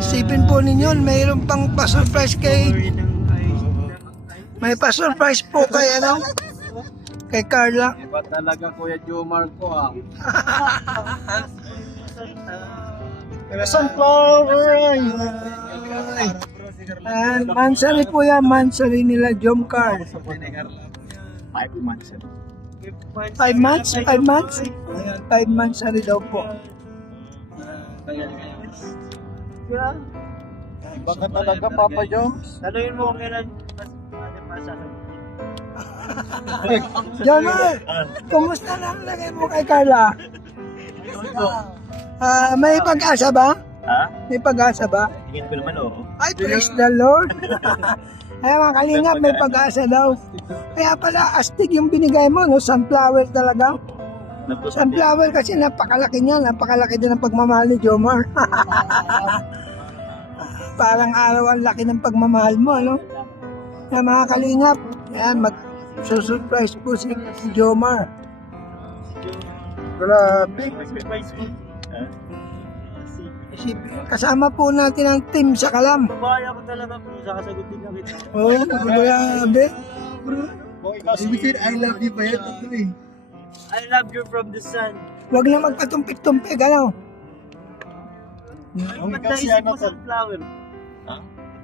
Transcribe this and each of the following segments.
Isipin po ninyo, mayroon pang pa-surprise kay... May pa-surprise po kay ano? Kay Carla. Iba talaga Kuya Jomar ko ah. Sunflower! Mansari po yan, mansari nila Jomcar. 5 months. 5 months? 5 months? 5 months sari daw po. Baka talaga Papa Joms. Tanungin mo kailan pasa. Jomar, kumusta na ang lagay mo kay Carla? May pag-asa ba? Ha? May pag-asa ba? Tingin ko naman oo. Ay, praise the Lord! Ay, mga kalingap, may pag-asa daw. Kaya pala, astig yung binigay mo, no? Sunflower talaga. Sunflower kasi napakalaki niya, napakalaki din ang pagmamahal ni Jomar. Parang araw ang laki ng pagmamahal mo, no? Kaya mga kalingap, yan, mag-surprise po si Jomar. Grabe. Kasama po natin ang team sa Kalam. Babaya ko talaga po sa kasagutin na kita. Oo, grabe. I love you pa yan. I love you from the sun. Huwag na magpatumpik-tumpik, ano? Ba't naisip mo sunflower?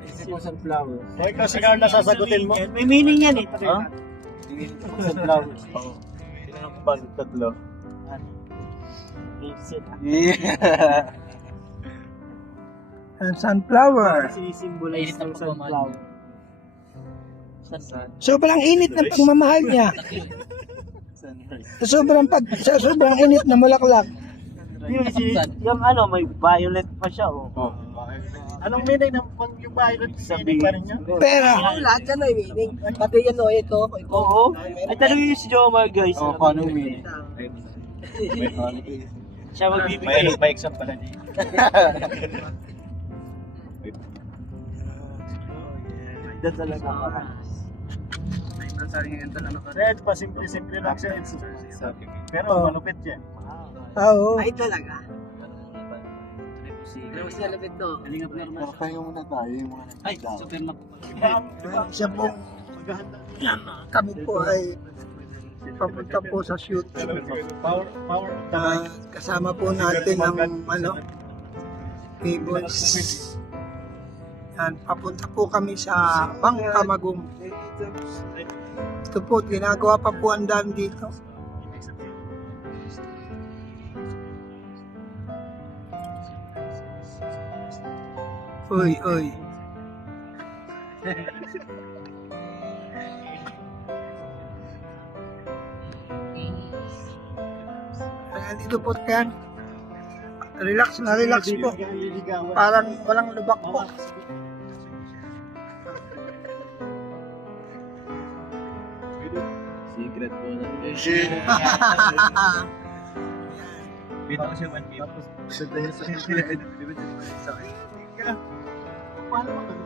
Isip ko sunflower. Hoy, kasi Carla sasagutin mo. May meaning yan eh. Ha? Sunflower. Oo. Tinanong ko ba yung tatlo? Yeah. Sunflower. Kasi symbolize ng sunflower. Sobrang init ng pagmamahal niya. Sa sobrang init na mulaklak. Yung ano, may violet pa siya oh. Anong meaning ng yung violet meaning pa rin yun? Pera. Lahat yan may meaning. Pati yan o, ito. Oo. Ay tanongin niyo si Jomar guys. Oo, paano meaning? Siya magbibigay. May exam pala niya. Ito talaga. Red pa, simple lang siya. Pero malupit yan. Oo. Ay talaga. Pero siya lapit to. Kaya muna tayo yung mga Ay, super na. Siya po. Kami po ay papunta po sa shooting. Power. Kasama po natin ang ano, tables. Yan, papunta po kami sa Bangkamagong. Ito po, ginagawa pa po ang dam dito. Uy. Dito po yan. Relax po. Parang walang lubak po. Secret po na. Bito ko siya 1K. Tapos, sundan niya sa akin. Paano mo ano?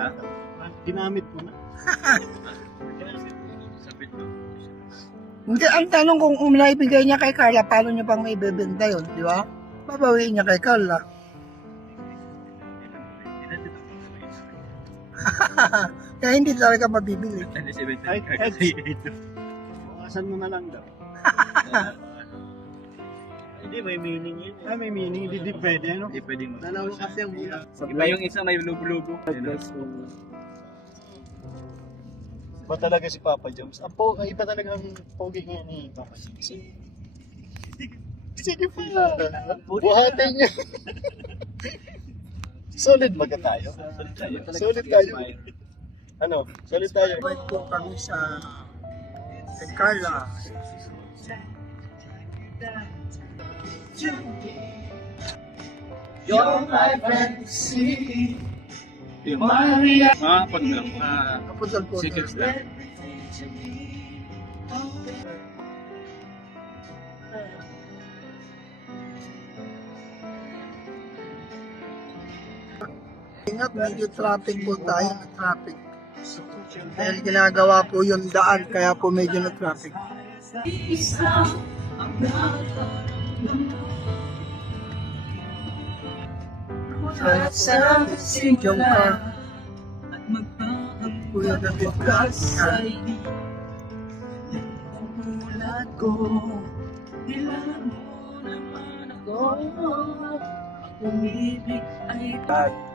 Ha? Ginamit mo na. Hindi, ang tanong kung naibigay niya kay Carla, paano niya pang may bebenta yun, di ba? Babawiin niya kay Carla. Kaya hindi talaga mabibili. Bukasan mo na lang daw. Hindi, may meaning yun. May meaning, hindi pwede, ano? Hindi pwede mo. Dalawa kasi ang mula. Iba yung isa, may lubo-lubo. Iba talaga si Papa Joms. Iba talaga ang pogi niya ni Papa Joms. Sige pa. Buhatin niya. Solid baga tayo? Solid tayo. Ano? Solid tayo. Balik po kami sa kay Carla. You're my fantasy. Pag lang. Kapuntal po. Secrets lang. Ingat, medyo traffic po tayo, traffic. Dahil ginagawa po yung daan, kaya po medyo na traffic. Sa simula Kuya David Bukas Yan. ay di Namulat ko Kailangan mo naman ako Umibig ay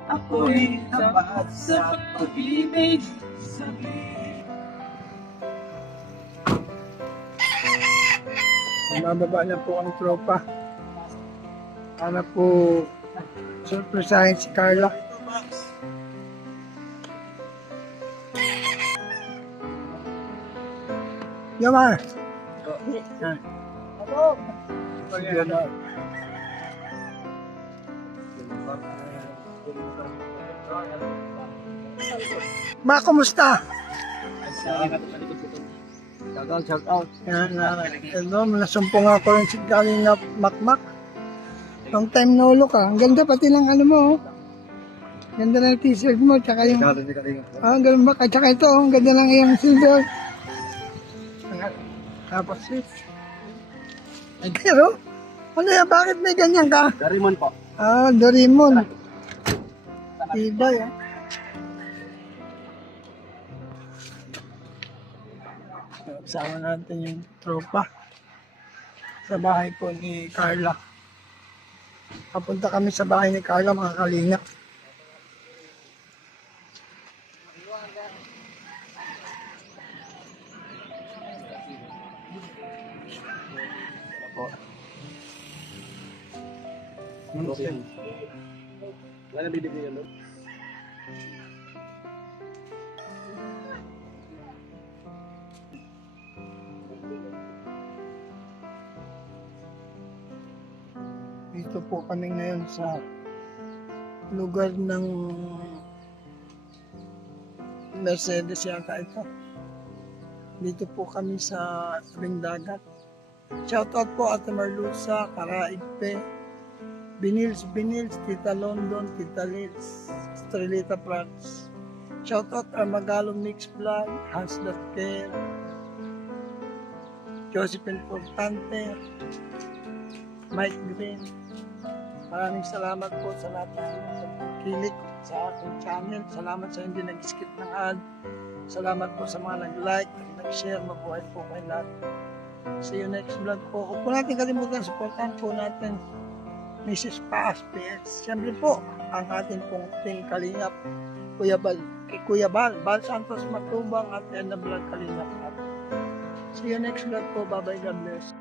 ako'y tapat sa pag-ibig Mababa na po ang tropa. Para po surpresahin si Carla. Yamar! Yan. Yan. Ma, kumusta? Shout out. Yan, hello, nasumpong ako rin si galing na makmak. Long time no look ah. Ang ganda pati ng ano mo. Oh. Ganda ng t-shirt mo, tsaka yung... ang ganun ba? At tsaka ito, ang ganda ng iyong silver. Tapos pero, ano yan, bakit may ganyan ka? Garimon po. Ah, Doraemon. Iba yan. Kasama natin yung tropa sa bahay po ni Carla. Papunta kami sa bahay ni Carla, mga kalingap. Wala bibigyan mo. Dito po kami ngayon sa lugar ng Mercedes yata ito. Dito po kami sa tabing dagat. Shoutout po Ate Marlusa, Karaigpe, Binils, Tita London, Tita Liz, Estrelita Prats. Shoutout Armagalo Mix Vlog, Hans Latker, Josephine Portante, Mike Green. Maraming salamat po sa lahat ng inyong pagkikilik sa aking channel. Salamat sa hindi nag-skip ng ad. Salamat po sa mga nag-like at nag-share. Mabuhay po kayo lahat. See you next vlog po. Huwag po natin kalimutan, supportan po natin Mrs. Paas PS. Siyempre po, ang ating pong Team Kalingap, Kuya Bal, Bal Santos Matubang at Enda Vlog Kalingap. See you next vlog po. Bye-bye. God bless.